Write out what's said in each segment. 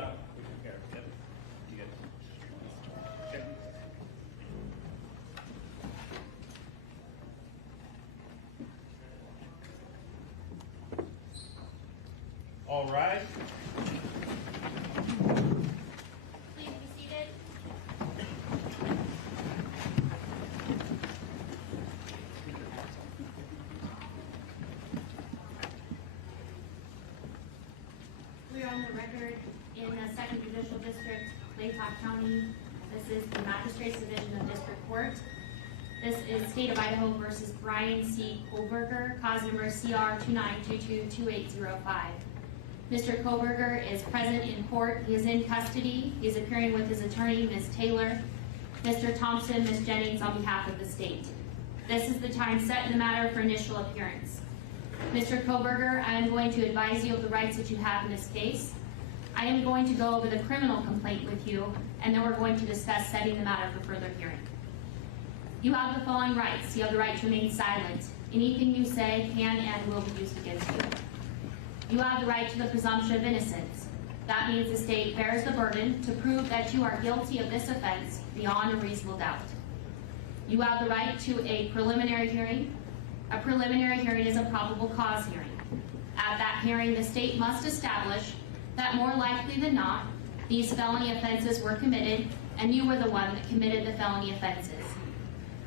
job. We took care. Yep. You good? Okay. All right. Please be seated. We are on the record in the 2nd Judicial District, Latah County. This is the Magistrates Division of District Court. This is State of Idaho versus Bryan C. Kohberger, cause number CR 29222805. Mr. Kohberger is present in court. He is in custody. He is appearing with his attorney, Ms. Taylor, Mr. Thompson, Ms. Jennings, on behalf of the state. This is the time set in the matter for initial appearance. Mr. Kohberger, I am going to advise you of the rights that you have in this case. I am going to go over the criminal complaint with you, and then we're going to discuss setting the matter for further hearing. You have the following rights. You have the right to remain silent. Anything you say can and will be used against you. You have the right to the presumption of innocence. That means the state bears the burden to prove that you are guilty of this offense beyond a reasonable doubt. You have the right to a preliminary hearing. A preliminary hearing is a probable cause hearing. At that hearing, the state must establish that more likely than not, these felony offenses were committed and you were the one that committed the felony offenses.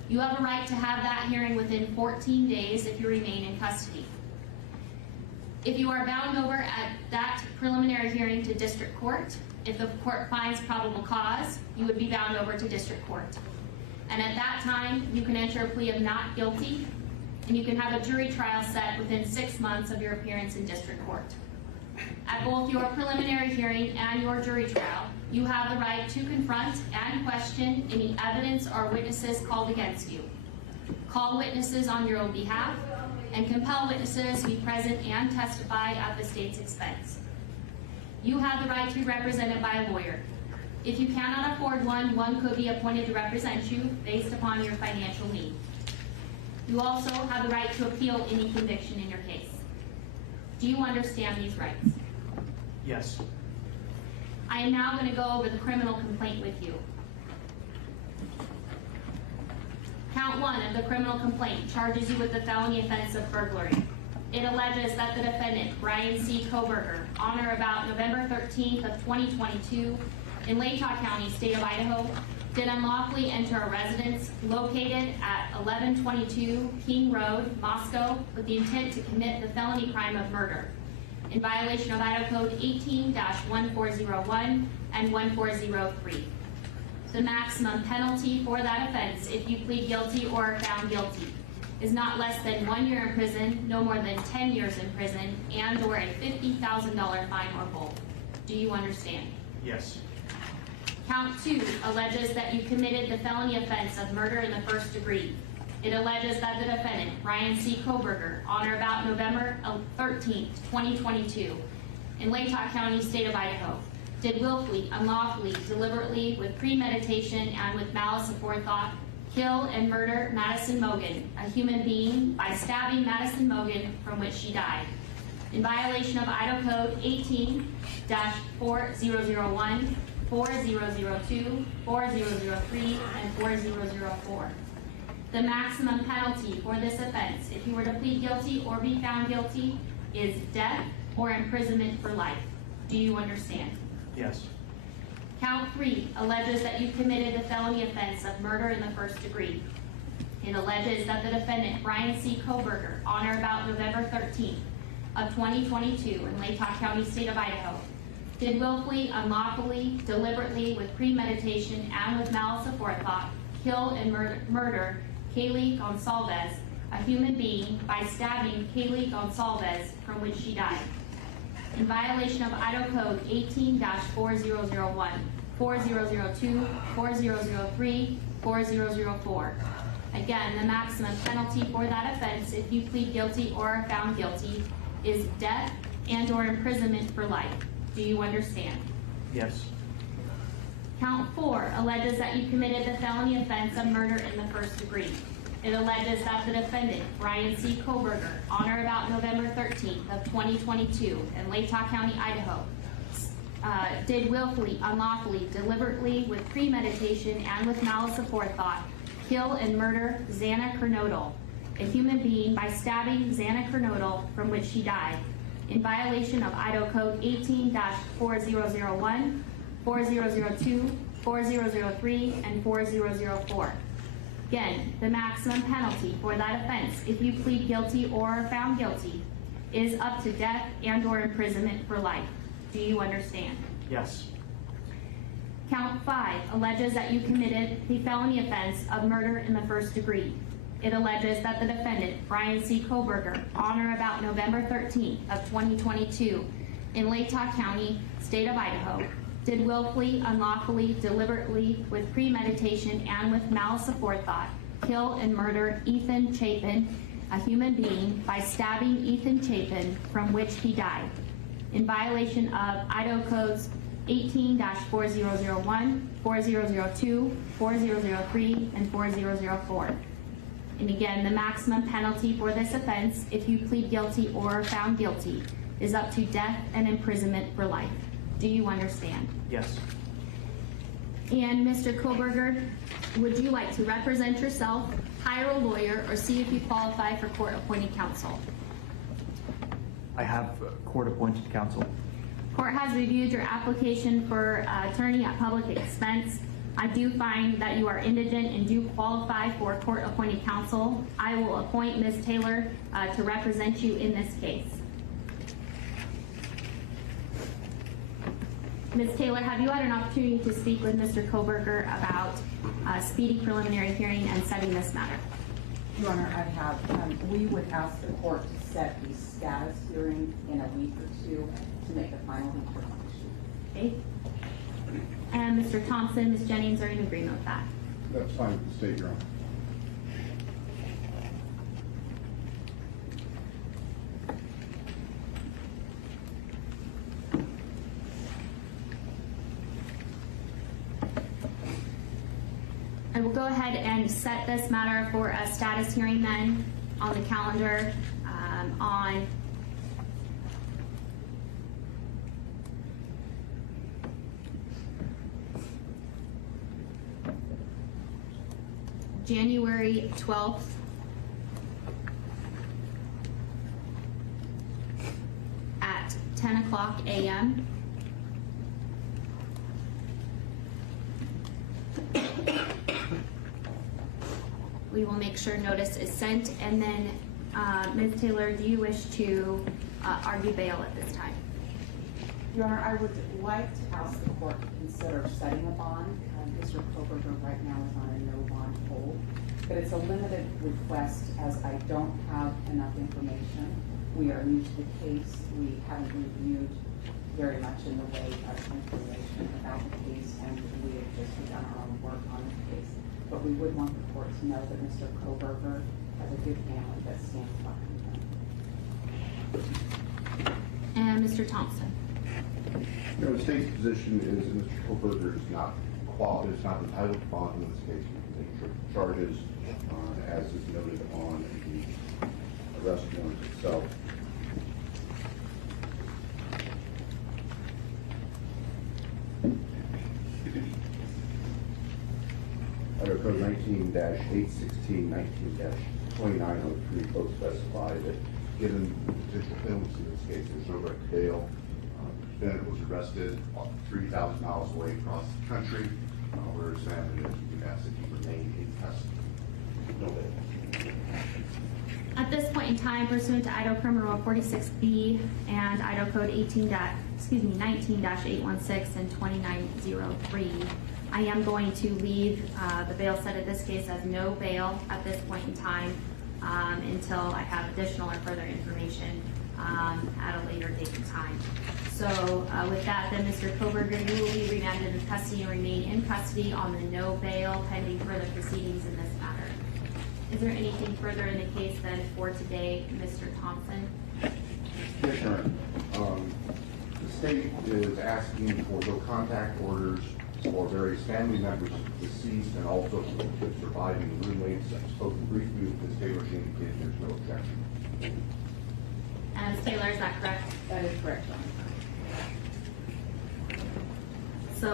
You have a right to have that hearing within 14 days if you remain in custody. If you are bound over at that preliminary hearing to district court, if the court finds probable cause, you would be bound over to district court. And at that time, you can enter a plea of not guilty, and you can have a jury trial set within 6 months of your appearance in district court. At both your preliminary hearing and your jury trial, you have the right to confront and question any evidence or witnesses called against you. Call witnesses on your own behalf, and compel witnesses to be present and testify at the state's expense. You have the right to be represented by a lawyer. If you cannot afford one, one could be appointed to represent you based upon your financial need. You also have the right to appeal any conviction in your case. Do you understand these rights? Yes. I am now going to go over the criminal complaint with you. Count 1 of the criminal complaint charges you with the felony offense of burglary. It alleges that the defendant, Bryan C. Kohberger, on or about November 13th of 2022 in Latah County, State of Idaho, did unlawfully enter a residence located at 1122 King Road, Moscow, with the intent to commit the felony crime of murder in violation of Idaho Code 18-1401 and 1403. The maximum penalty for that offense, if you plead guilty or are found guilty, is not less than 1 year in prison, no more than 10 years in prison, and or a $50,000 fine or both. Do you understand? Yes. Count 2 alleges that you committed the felony offense of murder in the first degree. It alleges that the defendant, Bryan C. Kohberger, on or about November 13th, 2022, in Latah County, State of Idaho, did willfully, unlawfully, deliberately, with premeditation, and with malice aforethought, kill and murder Madison Mogan, a human being, by stabbing Madison Mogan, from which she died, in violation of Idaho Code 18-4001, 4002, 4003, and 4004. The maximum penalty for this offense, if you were to plead guilty or be found guilty, is death or imprisonment for life. Do you understand? Yes. Count 3 alleges that you committed the felony offense of murder in the first degree. It alleges that the defendant, Bryan C. Kohberger, on or about November 13th of 2022 in Latah County, State of Idaho, did willfully, unlawfully, deliberately, with premeditation, and with malice aforethought, kill and murder Kaylee Gonsalves, a human being, by stabbing Kaylee Gonsalves, from which she died, in violation of Idaho Code 18-4001, 4002, 4003, 4004. Again, the maximum penalty for that offense, if you plead guilty or are found guilty, is death and or imprisonment for life. Do you understand? Yes. Count 4 alleges that you committed the felony offense of murder in the first degree. It alleges that the defendant, Bryan C. Kohberger, on or about November 13th of 2022 in Latah County, Idaho, did willfully, unlawfully, deliberately, with premeditation, and with malice aforethought, kill and murder Xana Kernodle, a human being, by stabbing Xana Kernodle, from which she died, in violation of Idaho Code 18-4001, 4002, 4003, and 4004. Again, the maximum penalty for that offense, if you plead guilty or are found guilty, is up to death and/or imprisonment for life. Do you understand? Yes. Count 5 alleges that you committed the felony offense of murder in the first degree. It alleges that the defendant, Bryan C. Kohberger, on or about November 13th of 2022, in Latah County, state of Idaho, did willfully, unlawfully, deliberately, with premeditation, and with malice aforethought, kill and murder Ethan Chapin, a human being, by stabbing Ethan Chapin, from which he died, in violation of Idaho Codes 18-4001, 4002, 4003, and 4004. And again, the maximum penalty for this offense, if you plead guilty or are found guilty, is up to death and imprisonment for life. Do you understand? Yes. And Mr. Kohberger, would you like to represent yourself, hire a lawyer, or see if you qualify for court-appointed counsel? I have court-appointed counsel. Court has reviewed your application for attorney at public expense. I do find that you are indigent and do qualify for court-appointed counsel. I will appoint Ms. Taylor to represent you in this case. Ms. Taylor, have you had an opportunity to speak with Mr. Kohberger about speedy preliminary hearing and setting this matter? Your Honor, I have. We would ask the court to set the status hearing in a week or two to make a final determination. Okay. And Mr. Thompson, Ms. Jennings are in agreement with that. That's fine with the state, Your Honor. I will go ahead and set this matter for a status hearing then on the calendar on January 12th at 10 o'clock a.m. We will make sure notice is sent, and then Ms. Taylor, do you wish to argue bail at this time? Your Honor, I would like to ask the court to consider setting a bond. Mr. Kohberger right now is on a no bond hold, but it's a limited request as I don't have enough information. We are new to the case. We haven't reviewed very much in the way of information about the case, and we have just begun our own work on the case. But we would want the court to know that Mr. Kohberger has a good family that stands behind him. And Mr. Thompson. You know, the state's position is that Mr. Kohberger is not entitled to bond in this case. We can take charges as is noted on the arrest warrant itself. Under Code 19-816, 19-2903 both specify that given the potential penalties in this case, there's no right to bail. The defendant was arrested 3,000 miles away across the country. We're examining it. We can ask that he remain in custody. No bail. At this point in time, pursuant to Idaho Criminal Rule 46B and Idaho Code 19-816 and 2903, I am going to leave the bail set at this case as no bail at this point in time until I have additional or further information at a later date and time. So with that, then Mr. Kohberger, you will be remanded in custody and remain in custody on the no bail pending further proceedings in this matter. Is there anything further in the case then for today, Mr. Thompson? Yes, Your Honor. The state is asking for no contact orders for various family members of the deceased and also for the surviving roommates. I've spoken briefly with Ms. Taylor. She indicated there's no objection. Ms. Taylor, is that correct? That is correct, Your Honor.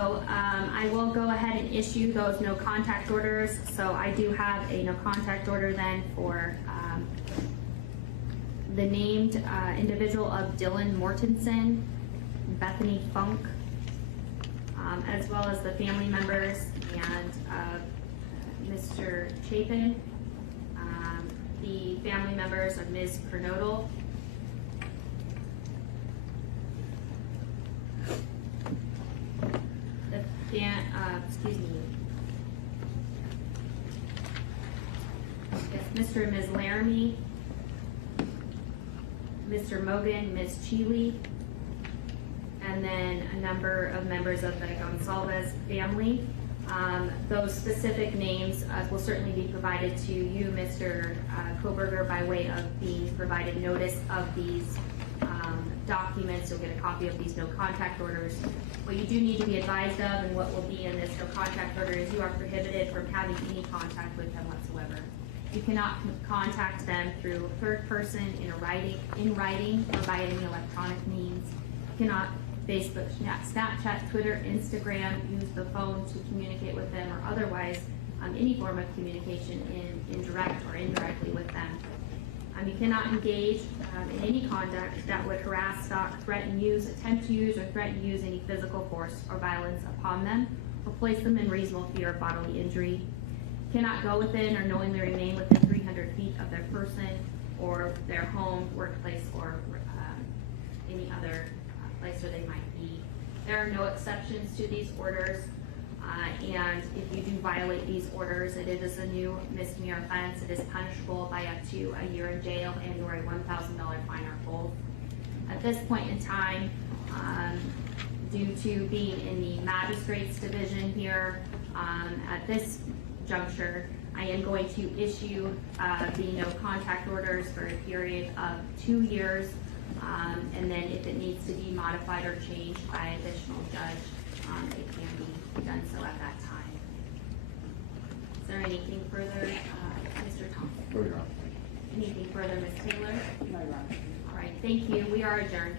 So I will go ahead and issue those no contact orders. So I do have a no contact order then for the named individual of Dylan Mortensen, Bethany Funk, as well as the family members and Mr. Chapin, the family members of Ms. Kernodle, excuse me, yes, Mr. and Ms. Laramie, Mr. Mogan, Ms. Cheeley, and then a number of members of the Gonsalves family. Those specific names will certainly be provided to you, Mr. Kohberger, by way of being provided notice of these documents. You'll get a copy of these no contact orders. What you do need to be advised of and what will be in this no contact order is you are prohibited from having any contact with them whatsoever. You cannot contact them through third person, in writing, or by any electronic means. You cannot Facebook, Snapchat, Twitter, Instagram, use the phone to communicate with them, or otherwise any form of communication in direct or indirectly with them. You cannot engage in any conduct that would harass, stalk, threaten, use, attempt to use, or threaten to use any physical force or violence upon them, or place them in reasonable fear of bodily injury. Cannot go within or knowingly remain within 300 feet of their person or their home, workplace, or any other place where they might be. There are no exceptions to these orders, and if you do violate these orders, it is a new misdemeanor offense. It is punishable by up to a year in jail and or a $1,000 fine or both. At this point in time, due to being in the magistrate's division here, at this juncture, I am going to issue the no contact orders for a period of 2 years, and then if it needs to be modified or changed by additional judge, it can be done so at that time. Is there anything further, Mr. Thompson? No, Your Honor. Anything further, Ms. Taylor? No, Your Honor. All right, thank you. We are adjourned.